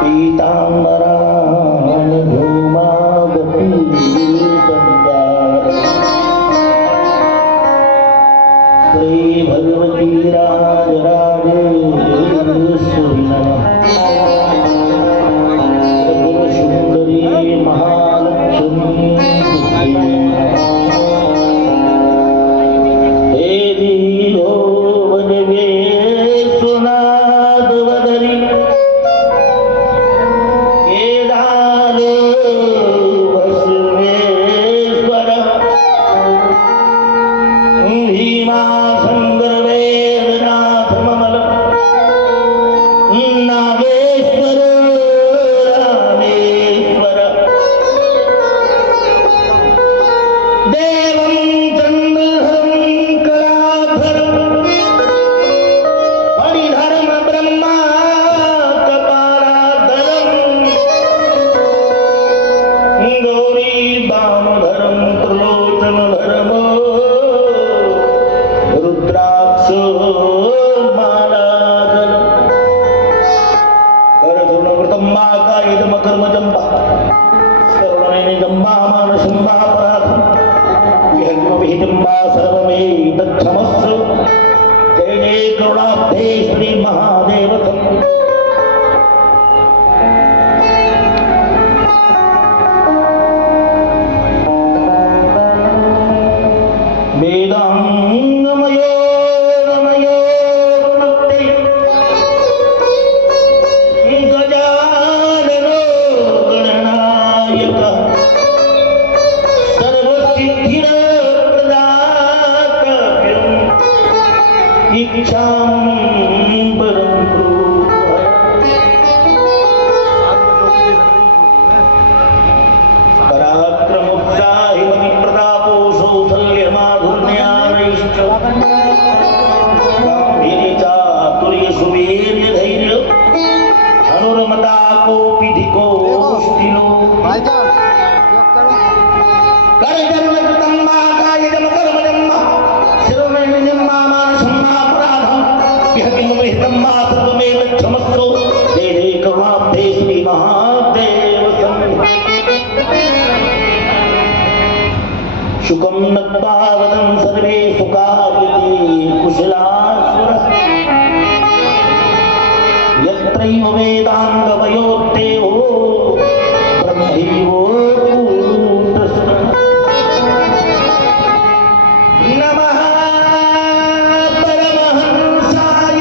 पीताम्बरान् धूमावती श्री भगवती राजराजेश्वरी सुंदरी महालक्ष्मी देवी हो बजवे सुनाद बदरी केदार वसुवेश्वर भीमा शंकर वेदनाथ ममल नागेश्वर रामेश्वर देवं चंद्रहं कलाधरं हरिधर्म ब्रह्मा कपालाधरं गौरी दामोदरं त्रिलोचनधरं रुद्राक्ष मालाधरं करधुनवृतं माकायिदमकर्मजम्बा सर्वमेदम्बा मानसम्बापराधं विहङ्गमविहितं वा सर्वमेतत्क्षमस्व जय जय करुणाब्धे श्री महादेवतम् वेदांगमयो रमयो गुणते गजाननो गणनायकः सर्वसिद्धिप्रदातव्यम् इच्छां परं पराक्रमोत्साहिमति प्रतापो सौशल्यमाधुर्यानैश्च गाम्भीर्यचातुर्यसुवीर्यधैर्य अनुरमता कोऽपि धिको मुष्टिनो करजन्मकृतं वा कायजमकर्मजं वा शिरोमेणिजं वा मानसम्मापराधं विहतिमविहितं वा सर्वमेतत्क्षमस्व जय जय करुणाब्धे श्री महादेव शुकं नत्वा वदन् सर्वे सुखायति कुशलाश्वरः यत्रैव वेदाङ्गवयोर्देवो ब्रह्मैवोऽभूतस्म नमः परमहंसाय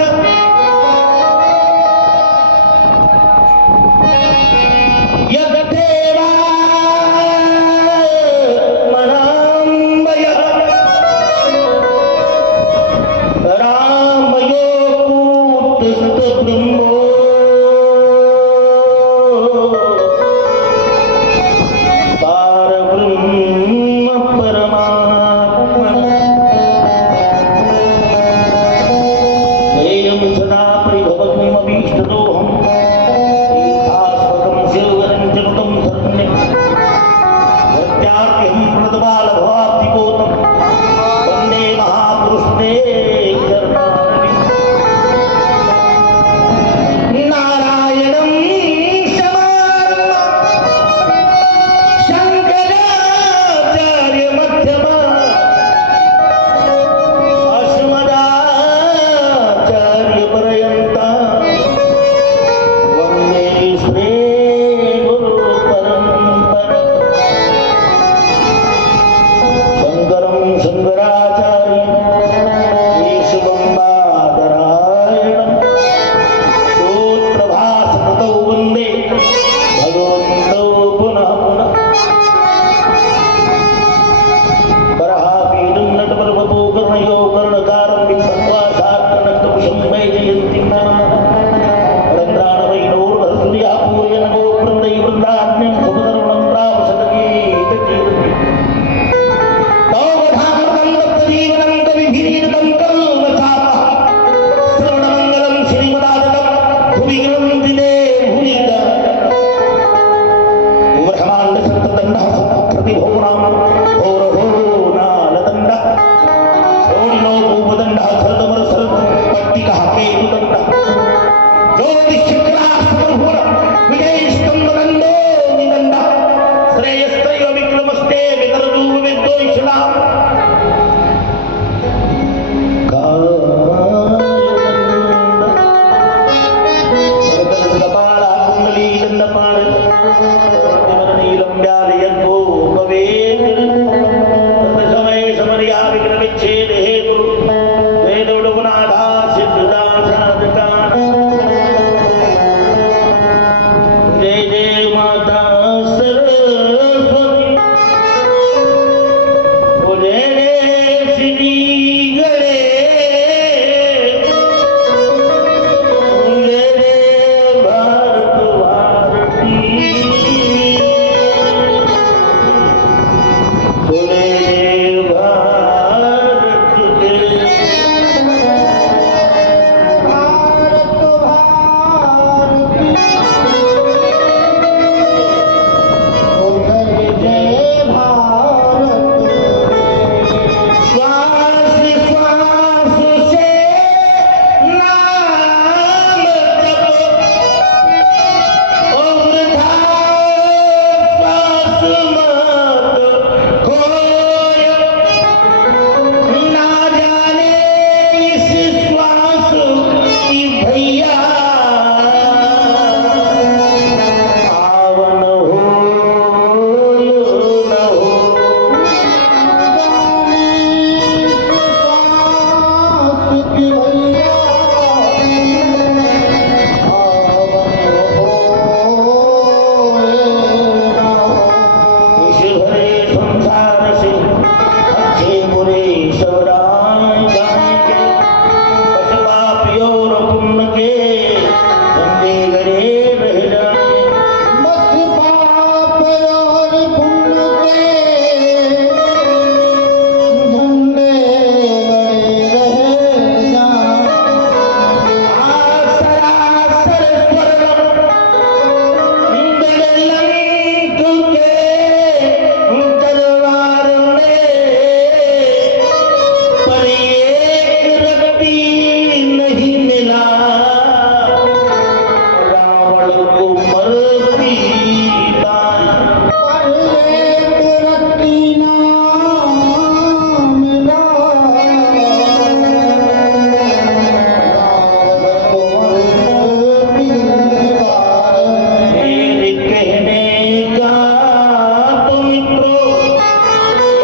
यद्देवात्मनाम्बयः रामयो कूटस्थब्रह्मो प्राण को मरती दान। पर एक रत्ती ना मिला, मेरे कहने का तो मित्रों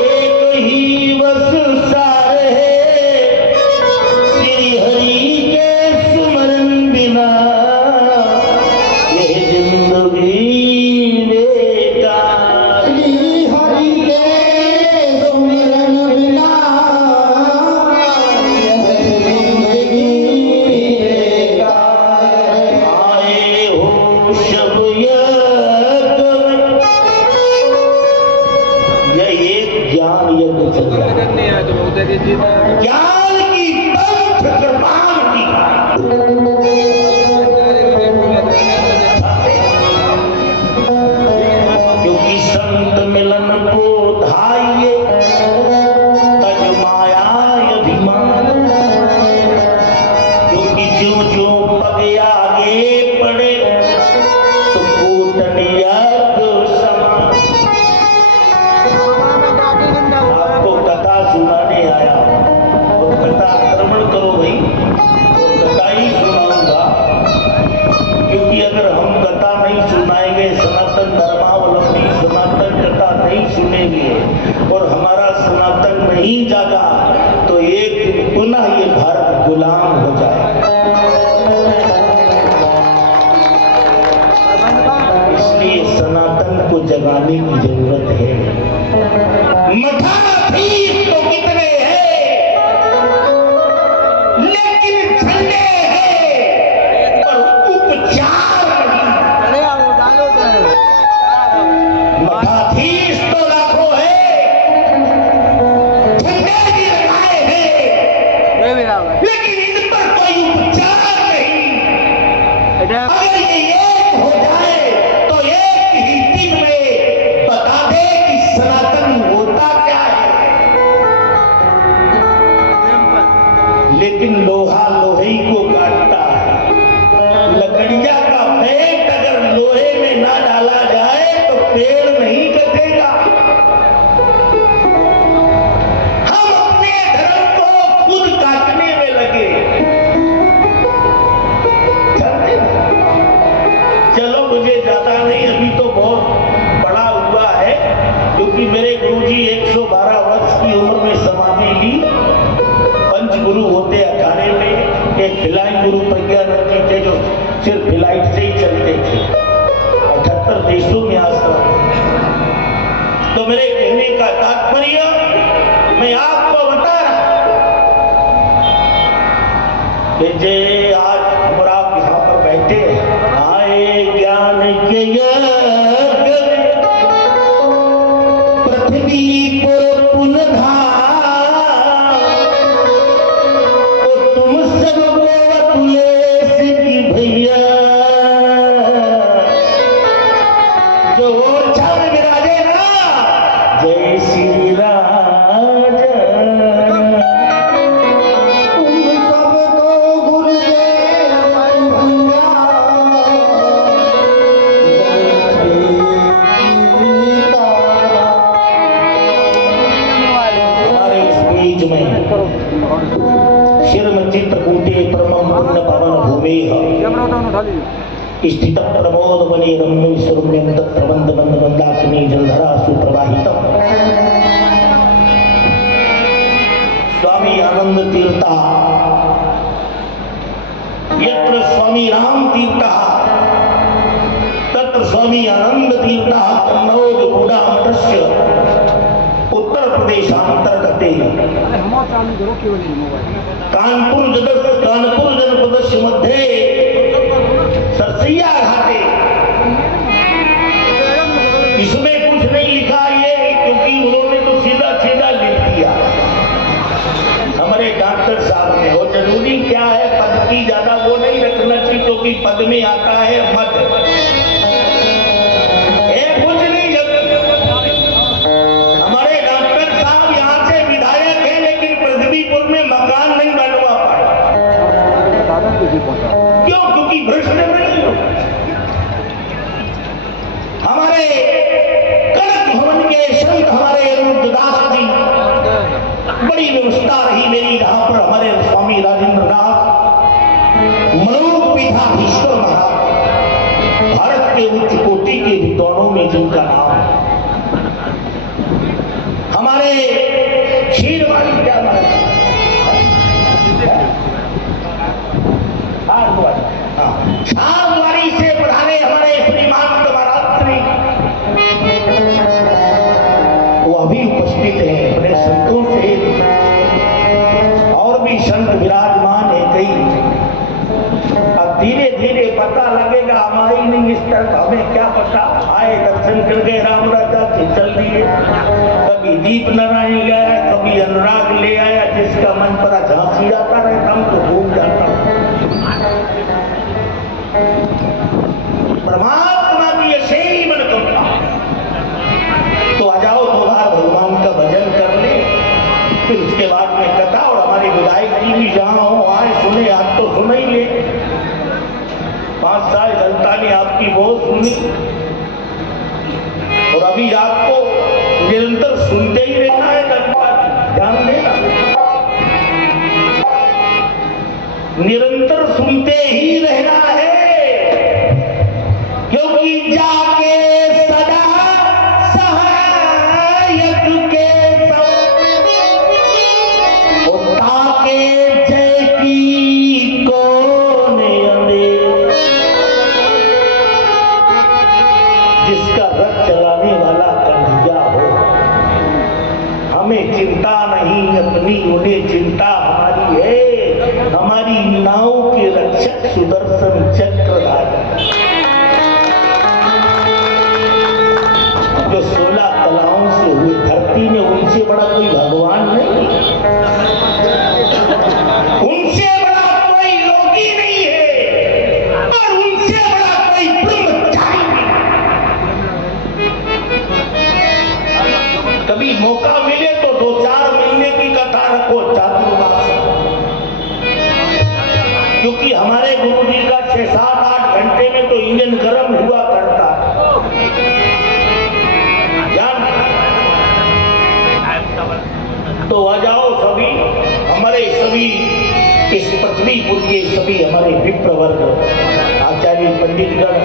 एक ही बस सार है, श्री हरि के सुमरन बिना ये जिंदगी बेकार। श्री हरि के सुमिरन बिना यह जिंदगी बेकार। आए हो शब यह एक ज्ञान यज्ञ चल रहा है, ज्ञान की पंथ कृपाण की। क्योंकि संत मिलन को धाइये तज माया अभिमान। क्योंकि ज्यों ज्यों पग आगे पड़े तो कूटनिया को समान। आपको कथा सुनाने आया और कथा आक्रमण करो भाई, तो कथा ही सुनाऊंगा। क्योंकि अगर हम कथा नहीं सुनाएंगे, सनातन धर्मावलंबी सनातन कथा नहीं सुनेंगे और हमारा सनातन नहीं जागा तो एक दिन पुनः ये भारत गुलाम हो जाए। इसलिए सनातन को जगाने की जरूरत है। मठाधीश तो कितने हैं, लेकिन झंडे हैं पर उपचार नहीं। मठाधीश तो लाखों है, झंडे भी लगाए हैं, लेकिन इन पर कोई उपचार नहीं। अगर ये एक हो जाए तो एक ही दिन में बता दे कि सनातन होता क्या है। लेकिन लोहा लोहे को काटता है, लकड़िया का पेट अगर लोहे में ना डाला जाए तो पेड़ नहीं कटेगा। हम अपने धर्म को खुद काटने में लगे। चलो मुझे ज्यादा नहीं, अभी तो बहुत बड़ा हुआ है। क्योंकि मेरे गुरुजी 112 वर्ष की उम्र में समाधि ली। पंच गुरु होते अखाड़े में, एक भिलाई गुरु प्रज्ञानंद जी थे जो सिर्फ भिलाई से ही चलते थे। 78 देशों में आश्रम। तो मेरे कहने का तात्पर्य मैं आपको बता रहा कि जे आज हम आप यहाँ पर बैठे हैं, आए ज्ञान के यज्ञ में, पृथ्वी पर पुनः तुम सबको अतुलेश की भैया जो ओरछा में विराजे ना, जय श्री राज। तुम सबको गुरुदेव भैया, जय श्री सीताराम। हमारे इस बीच में शिरम चित्रकूटे परमं पुण्य पावन भूमि स्थित प्रमोद बने रम्य स्वरूम्यं तत्प्रबंध बंद बंदाकिनी जलधरा सुप्रवाहितम स्वामी आनंद तीर्था यत्र स्वामी राम तीर्थः तत्र स्वामी आनंद तीर्थः कन्नौज गुडा मठस्य उत्तर प्रदेशांतर्गते कानपुर जनपदस्य मध्ये सरसैया घाटे। इसमें कुछ नहीं लिखा ये, क्योंकि उन्होंने तो सीधा सीधा लिख दिया हमारे डॉक्टर साहब ने। और जरूरी क्या है, पद की ज्यादा वो नहीं रखना चाहिए, क्योंकि पद में आता है मत। कुछ नहीं, हमारे डॉक्टर साहब यहाँ से विधायक हैं, लेकिन पृथ्वीपुर में मकान नहीं बनवा पाए। क्यों? क्योंकि भ्रष्ट नहीं हो। व्यवस्था रही मेरी यहाँ पर हमारे स्वामी राजेंद्र नाथ मलूक पीठाधीश्वर महाराज, भारत के उच्च कोटि के विद्वानों में जिनका नाम है। हमारे क्षीरवाणी क्या नाम है? छाववारी से पढ़ाने हमारे श्रीमान महाराज वो अभी उपस्थित हैं अपने संतों से, और भी संत विराजमान है कई। अब धीरे धीरे पता लगेगा, हमारी नहीं इस तरह हमें क्या पता। आए दर्शन कर गए राम राजा के चल दिए, कभी दीप नारायण गया, कभी अनुराग ले आया, जिसका मन पर झांसी जाता रहता हूँ तो घूम जाता हूँ। परमात्मा की असेही मनोकामना। तो आ जाओ दो बार भगवान का भजन कर ले, फिर उसके बाद में कथा। और हमारे विधायक जी भी जहां हो आए सुने, आप तो सुन ही ले। 5 साल जनता ने आपकी बहुत सुनी और अभी आपको निरंतर सुनते ही रहना है। ध्यान देना, निरंतर सुनते ही रहना है, क्योंकि जाके सदा सहायक के सब ताके जय की कौन अंधे। जिसका रथ चलाने वाला कन्हैया हो, हमें चिंता नहीं अपनी, उन्हें चिंता हमारी है। हमारी नाव के रक्षक सुदर्शन चक्रधारी, जो 16 कलाओं से हुए धरती में, उनसे बड़ा कोई भगवान नहीं, उनसे बड़ा कोई योगी नहीं है, और उनसे बड़ा कोई ब्रह्मचारी नहीं। कभी मौका मिले तो 2-4 महीने की कथा रखो चातुर्मास, क्योंकि हमारे गुरु जी का 6-7-8 घंटे में तो इंजन गर्म हुआ करता है। तो आ जाओ सभी, हमारे सभी इस पृथ्वीपुर के सभी हमारे विप्र वर्ग, आचार्य पंडितगण,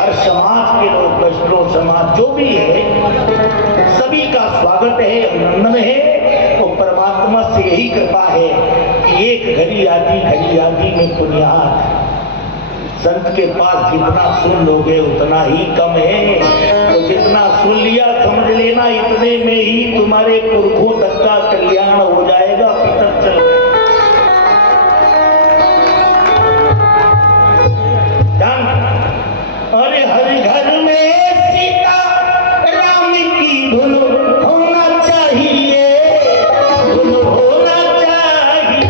हर समाज के लोग, वैष्णव समाज जो भी है, सभी का स्वागत है, अभिनंदन है। तो परमात्मा से यही कृपा है कि एक घड़ी आदि में पुण्यात संत के पास जितना सुन लोगे उतना ही कम है। तो जितना सुन लिया समझ लेना, इतने में ही तुम्हारे पुरखों तक का कल्याण हो जाएगा। पितर चल अरे हर घर में सीता राम की धुन होना चाहिए, धुन होना चाहिए।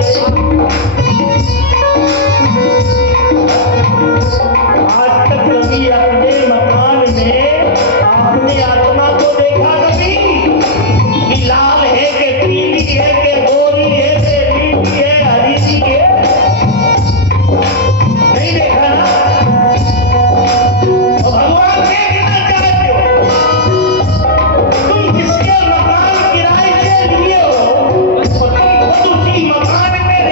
आज तक कभी अपने मकान में आपने आत्मा को देखा कभी कि लाल है कि पीली है कि गोरी है कि नीली है हरी सी है? नहीं देखा ना? तो भगवान ये कहना चाहते हो तुम जिसके मकान किराए से लिए हो और तुम खुद उसी मकान में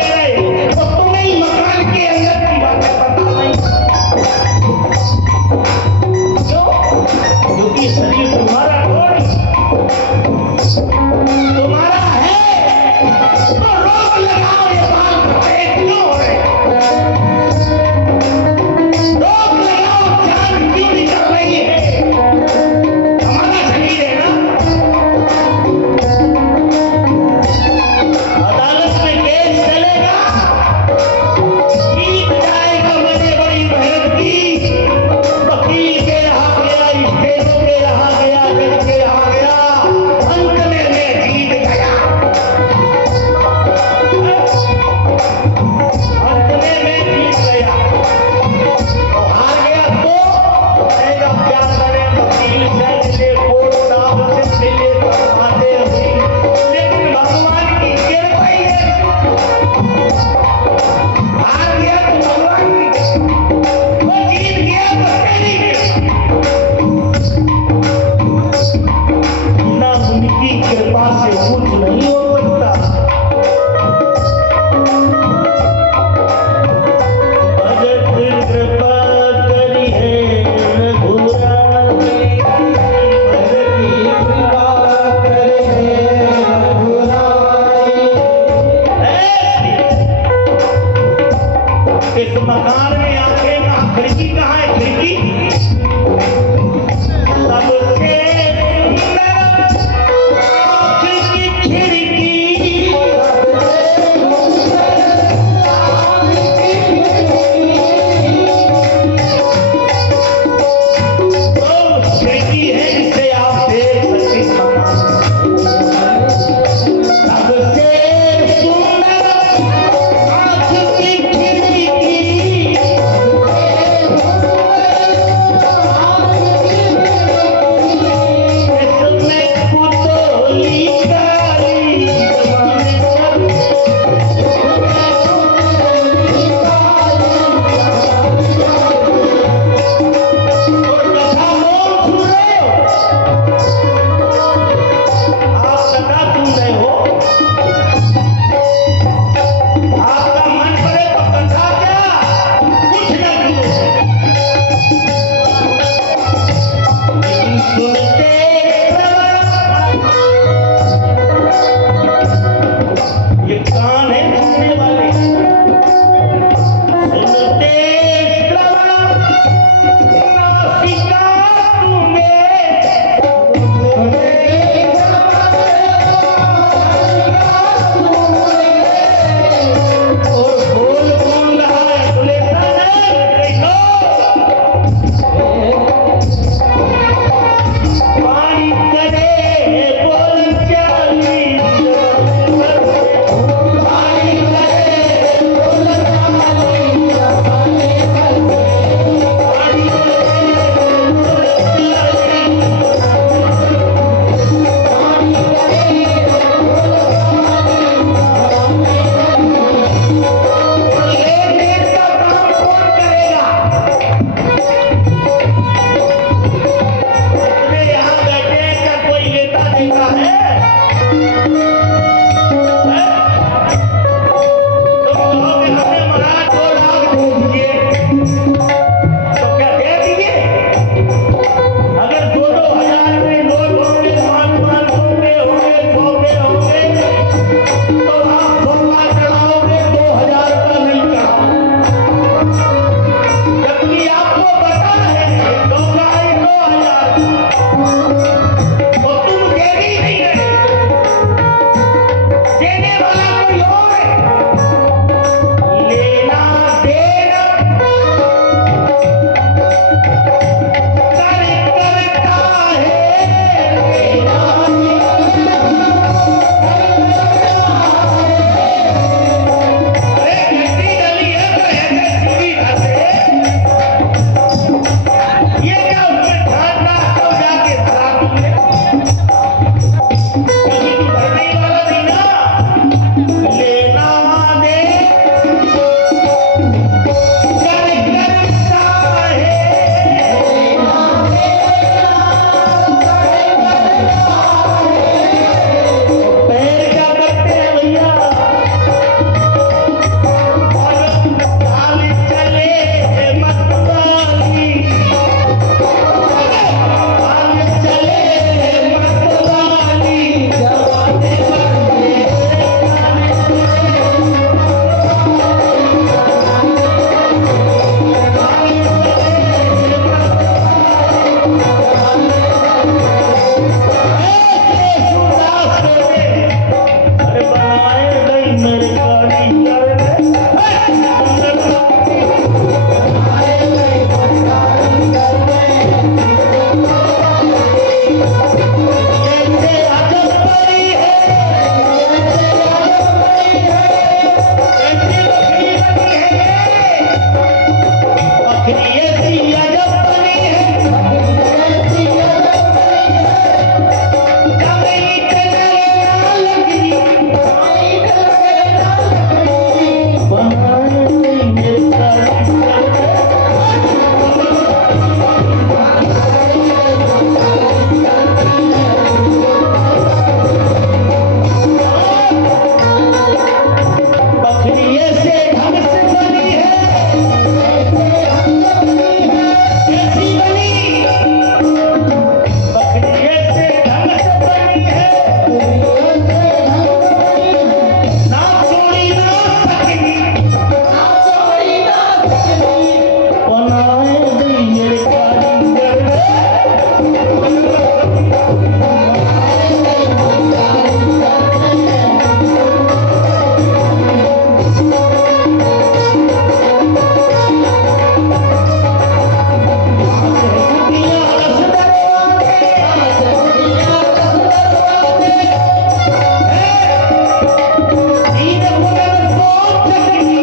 दीन भुवन सोच गई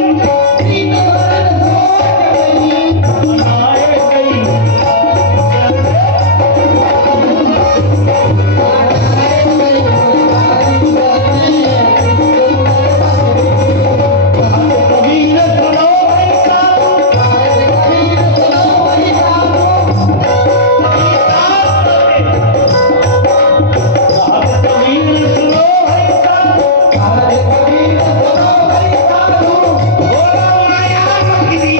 बनाए गई कबीर सुनो भाई साहब कबीर सुनो भाई साहब बोला माया मगरी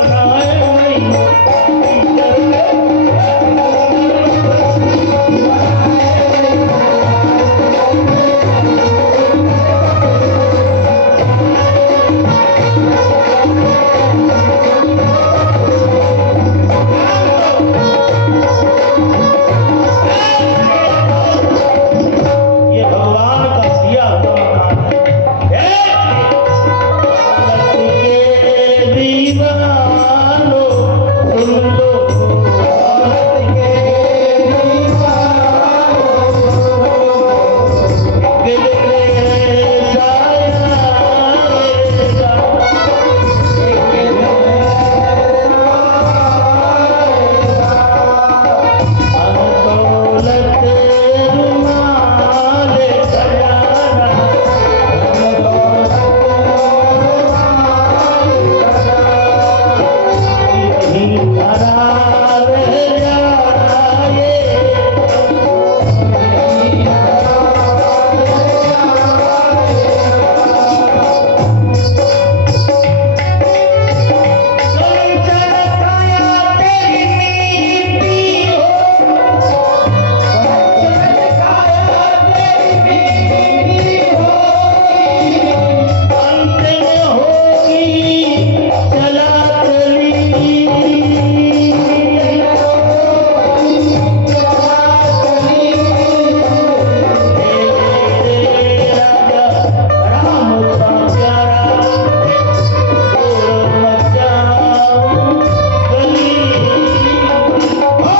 बनाए गई ये भगवान का दिया हुआ काम है के दीवानो सुन लो दिल में दौलत रुमाल खजाना यही करार जाए कंचन काया तेरी नीति अंत में होगी चला चली राजा राम का प्यारा शोर मचाऊं गली हो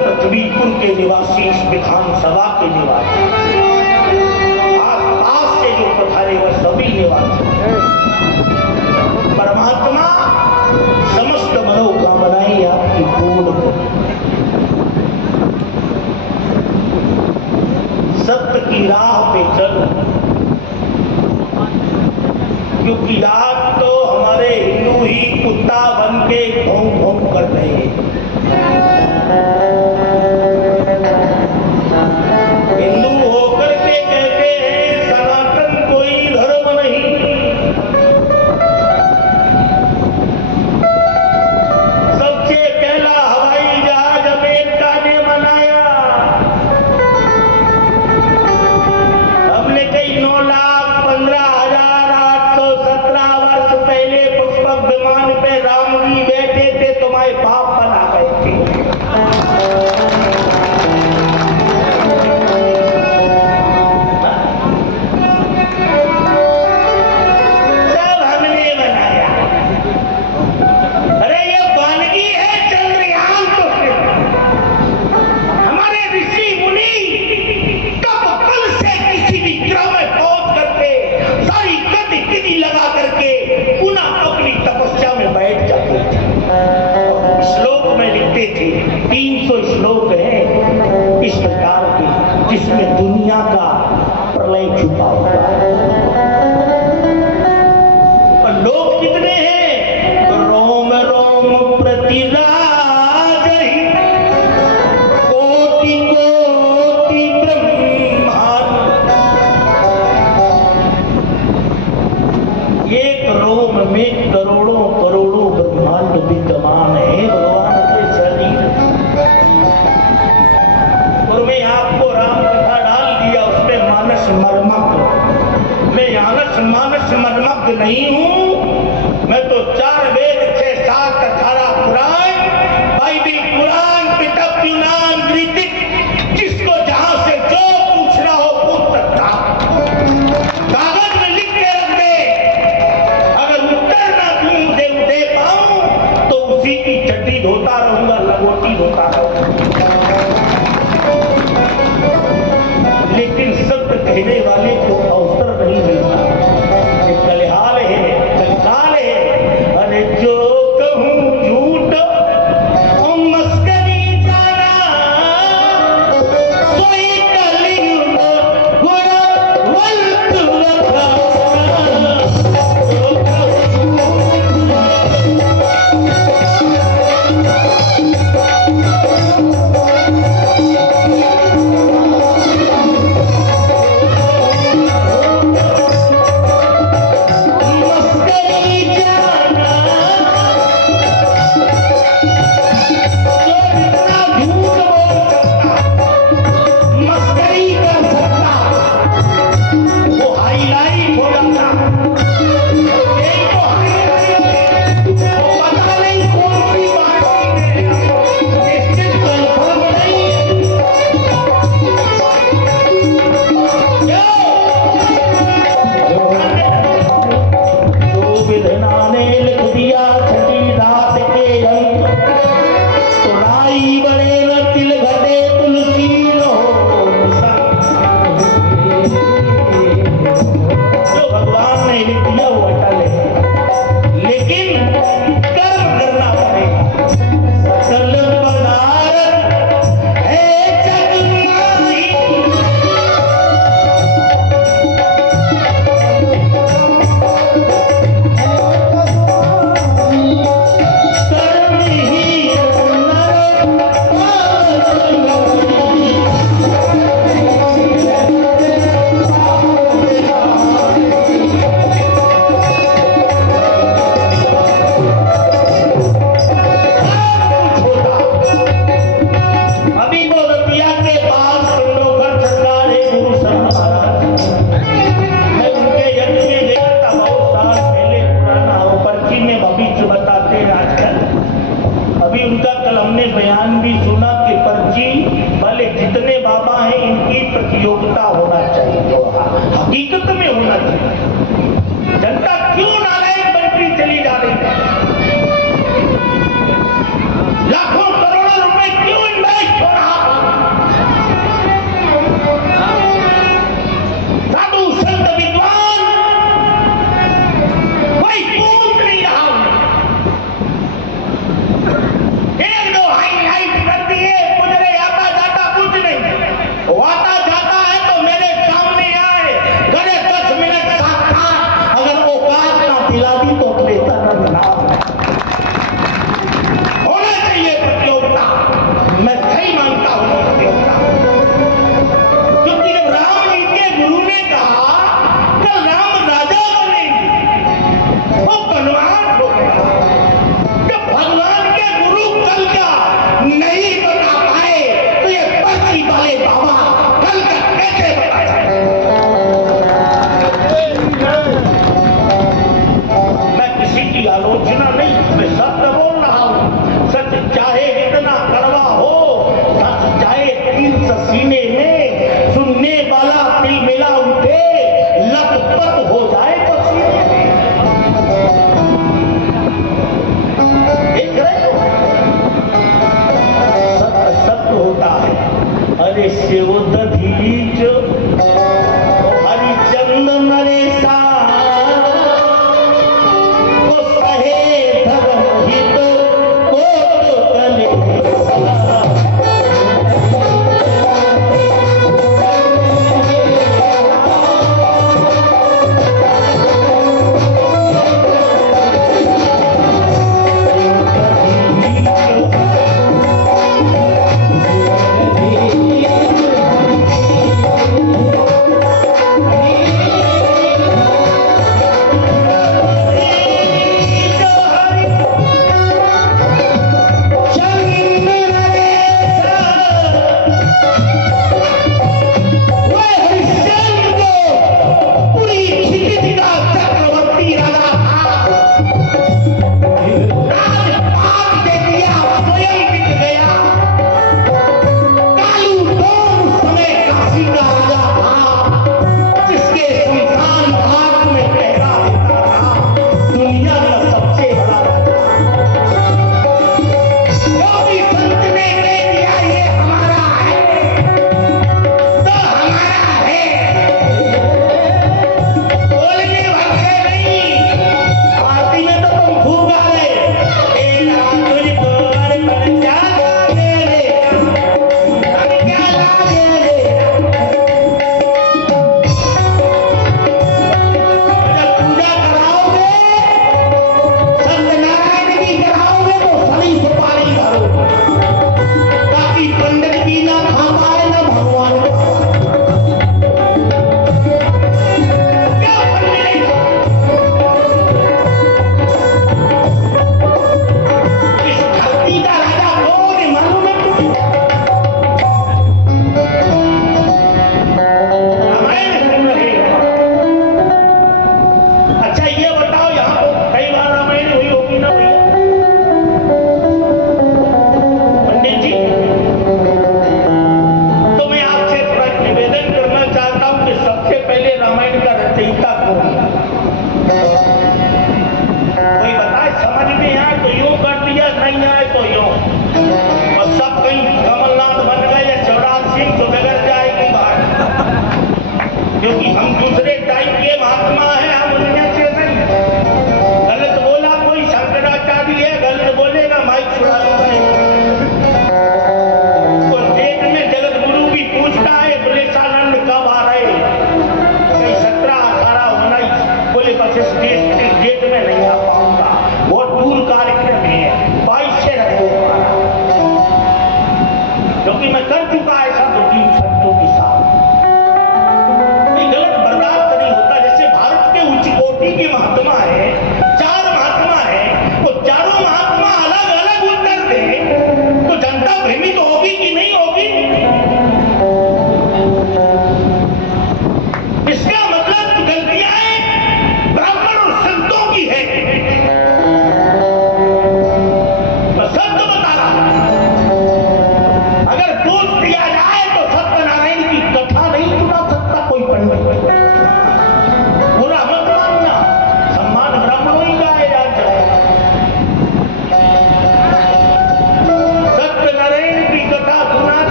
पृथ्वीपुर के निवासी, इस विधानसभा के निवासी, आस से जो पधारे वह सभी निवासी परमात्मा समस्त मनोकामनाएं आपकी पूर्ण करें। सत्य की राह पे चलो, क्योंकि आज तो हमारे हिंदू ही कुत्ता बन के भौं भौं कर रहे हैं। हिंदू होकर के कहते हैं सनातन कोई धर्म नहीं। सबसे पहला हवाई जहाज अमेरिका ने बनाया। हमने कई 9,15,817 वर्ष पहले पुष्पक विमान पे राम जी बैठे थे, तुम्हारे बाप बना गए थे। सब हमने बनाया। अरे ये वानगी है चंद्रयान। तो फिर हमारे ऋषि मुनि कब कल से किसी भी ग्रह में पहुंच करके सारी गति लगा करके पुनः अपनी तपस्या में बैठ जाते थे। श्लोक में लिखते थे, 300 श्लोक है इस प्रकार के जिसमें दुनिया का प्रलय छुपा हुआ है। और लोग कितने हैं? रोम रोम प्रतिराजहि, कोटि कोटि ब्रह्मांड। एक रोम में करोड़ों करोड़ों ब्रह्मांड विद्यमान है भगवान के शरीर। और मैं आपको राम कथा डाल दिया, उसमें मानस मर्मज्ञ। मैं मानस मर्मज्ञ नहीं हूं। मैं तो 4 वेद 6 7 18 पुराण, बाइबिल, कुरान, पितप, यूनान, ग्रीक, जिसको जहां से जो पूछना हो पूछ सकता। कागज में लिख के रख दे, अगर उत्तर ना दे पाऊं तो उसी की चड्डी धोता रहूंगा, लंगोटी धोता रहूंगा। लेकिन सत्य कहने वाले को अवसर नहीं मिलता। ये कलिहाल है, कलिकाल है। अरे जो कहूं झूठ और मस्करी जाना, कोई कलयुग गुणवंत रखा। जो कहूं मस्करी जाना, जो जितना झूठ बोल सकता, मस्करी कर सकता, वो हाईलाइट हो जाता। एक तो हाईलाइट, वो पता नहीं कौन सी बात निश्चित कंफर्म नहीं। जो विधना ने लिख दिया छठी रात के अंक, तो राई बड़े न तिल घटे तुलसी न हो निशंक। जो भगवान ने लिख दिया वो अटल है, लेकिन कर्म करना पड़ेगा। सकल पदार्थ है जग माही, कर्म ही नर अभी वो रतिया के पास संडोकर सरकार है, गुरु शरण महाराज। मैं उनके यज्ञ में गया था बहुत साल पहले, पुराना हो। पर्ची में भविष्य बताते हैं आजकल। अभी उनका कल हमने बयान भी सुना कि पर्ची भले जितने बाबा हैं इनकी प्रतियोगिता होना चाहिए, हकीकत में होना चाहिए। जनता क्यों नालायक बनती चली जा रही है? लाखों करोड़ों रुपए क्यों इन्वेस्ट हो रहा है? साधु संत विद्वान कोई पूछ नहीं रहा। एक दो हाईलाइट कर दिए, मुझे आता जाता कुछ नहीं। वो आता जाता है तो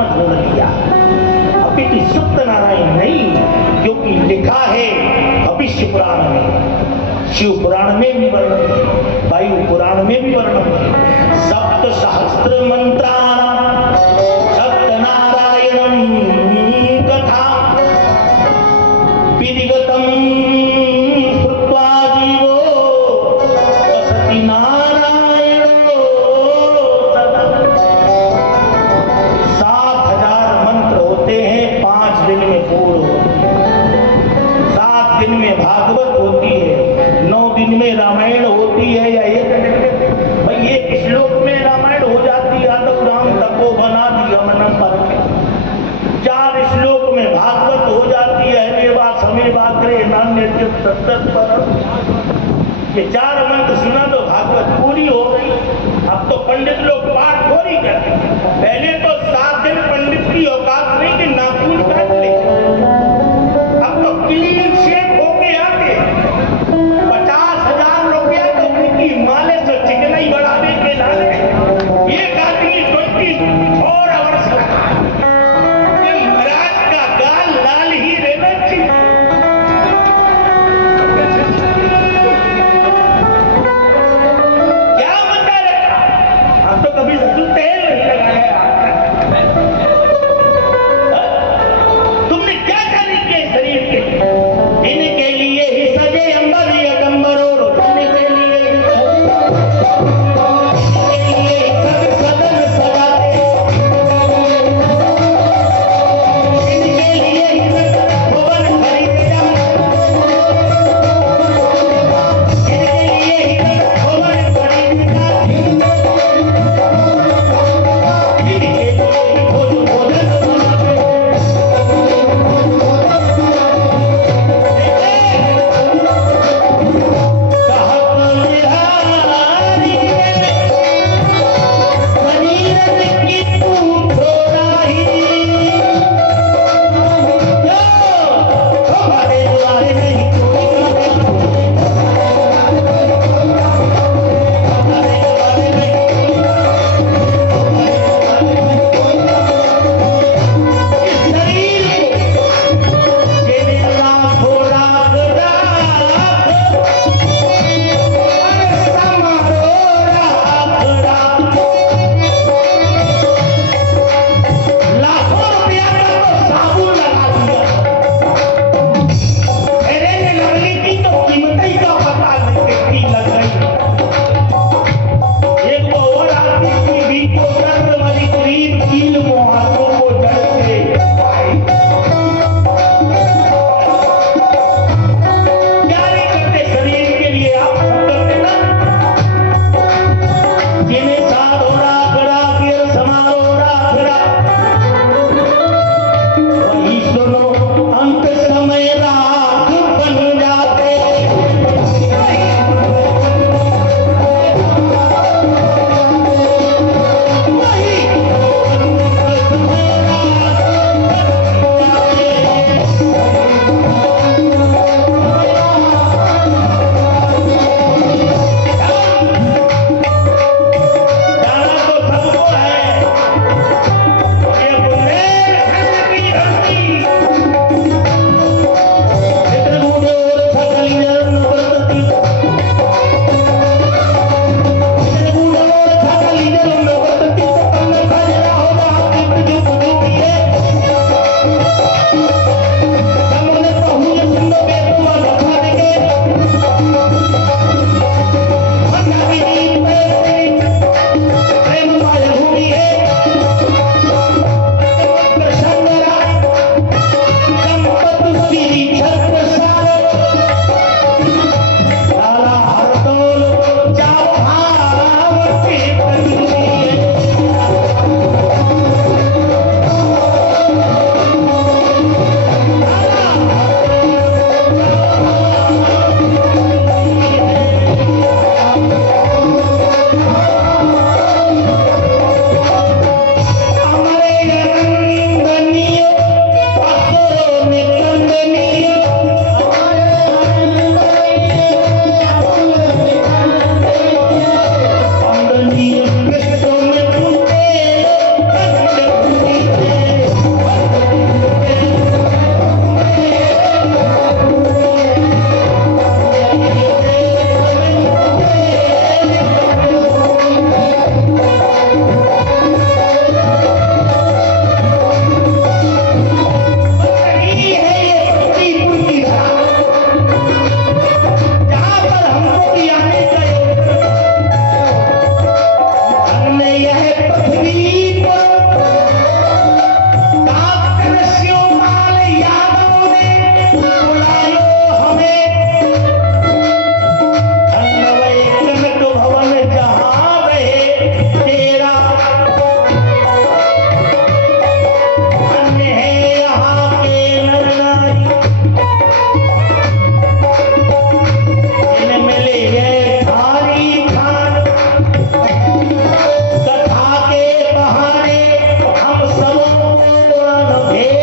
नाम ढूंढ लिया। अभी तो सत्यनारायण नहीं, क्योंकि लिखा है भविष्य पुराण में, शिव पुराण में भी वर्णन है, वायु पुराण में भी वर्णन है। सप्त सहस्त्र मंत्राणाम सत्यनारायणम कथा विधिगतम श्रुत्वा जीवो वसति नारायणो सदा। 7,000 मंत्र होते हैं, 5 दिन में पूर्ण होते हैं। 7 दिन में भागवत होती है, 9 दिन में रामायण होती है, या 1 दिन में भाई 1 श्लोक में रामायण हो जाती है। यादव राम तपो बना दिया मनम पर 4 श्लोक में भागवत हो जाती है। हमेवा समेवा करे नान्य सत्तर पर ये 4 मंत्र सुना तो भागवत पूरी हो गई। अब तो पंडित लोग पाठ थोड़ी करते, पहले तो 7 दिन पंडित की औकात नहीं कि नाखून काट ले, अब तो क्लीन शेव होके आते। 50,000 रुपया तो उनकी मालिश और चिकनाई बढ़ावे के लाने एक आदमी 24 आवर्स लगा। ये महाराज का गाल लाल ही रहना चाहिए। क्या बता रखा, हम तो कभी लड्डू तेल नहीं लगाया।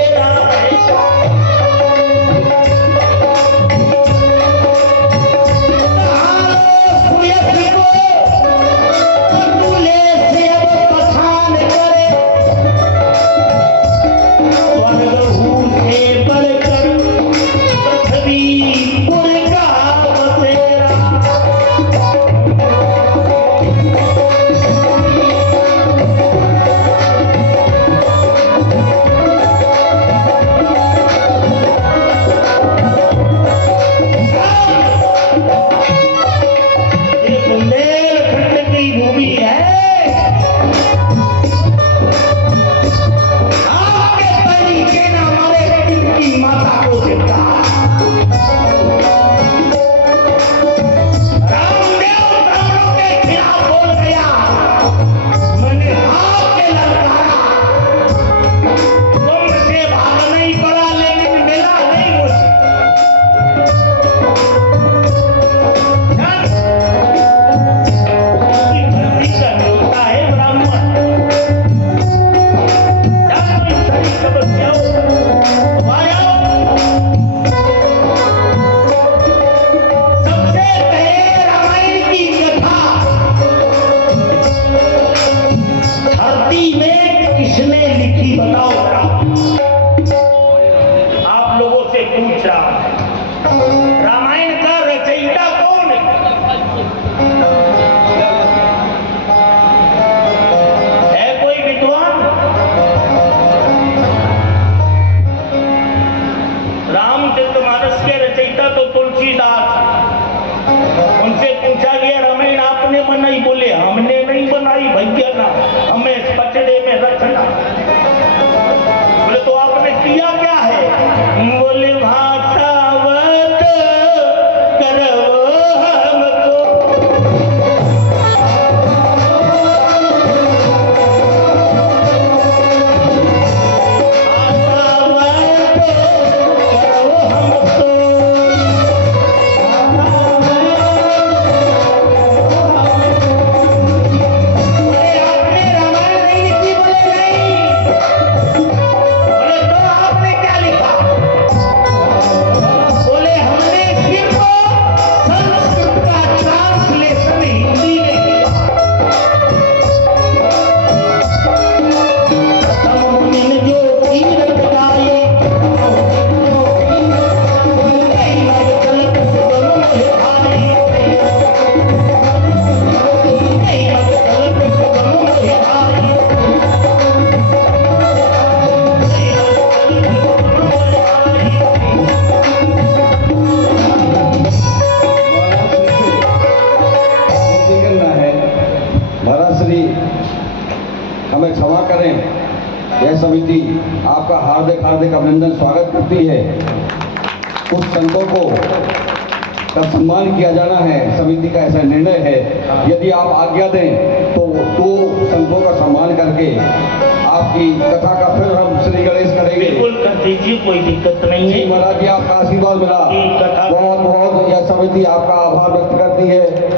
राम है बताओ जरा। आप लोगों से पूछ रहा हूं, रामायण का रचयिता कौन है? है कोई विद्वान? रामचरितमानस के रचयिता तो तुलसीदास। उनसे पूछा गया रामायण आपने बनाई? बोले हमने नहीं बनाई भैया ना, हमें पचड़े में रखना। बोले तो आपने किया क्या है? बोले भाषावत करवो हमको। भाषावत करवो हमको। हमें क्षमा करें। यह समिति आपका हार्दिक हार्दिक अभिनंदन स्वागत करती है। कुछ संतों को का सम्मान किया जाना है, समिति का ऐसा निर्णय है। यदि आप आज्ञा दें तो दो संतों का सम्मान करके आपकी कथा का फिर हम श्री गणेश करेंगे। बिल्कुल कर दीजिए, कोई दिक्कत नहीं है। महाराज जी आपका आशीर्वाद मिला, बहुत बहुत यह समिति आपका आभार व्यक्त करती है।